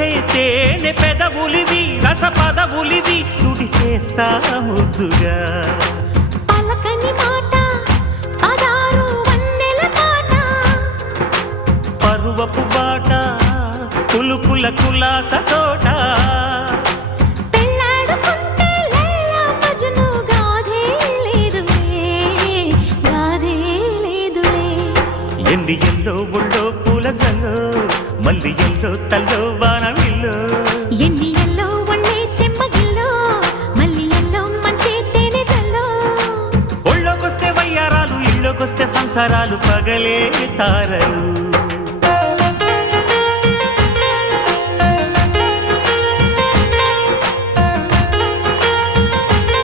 మెరిసే తేనె పెదవులివి రస పదవులివి నుడి చేస్తా ముద్దుగా పలకని మాట పదారు వన్నెల మాట పరువపు బాట కులుకుల కులాస తోట పెళ్ళాడుకుంటే లైలా మజ్ను గాథే లేదులే ఎండి ఎల్లో ఒళ్ళో పూల జల్లో మల్లి ఎల్లో తల్లో వానవిల్లో ఎన్ని ఎల్లో వన్నే చెమ్మగిల్లో మల్లి ఎల్లో మంచి తేనె జల్లో ఒళ్ళోకొస్తే వయ్యారాలు ఇళ్ళోకొస్తే సంసారాలు పగలే తారలు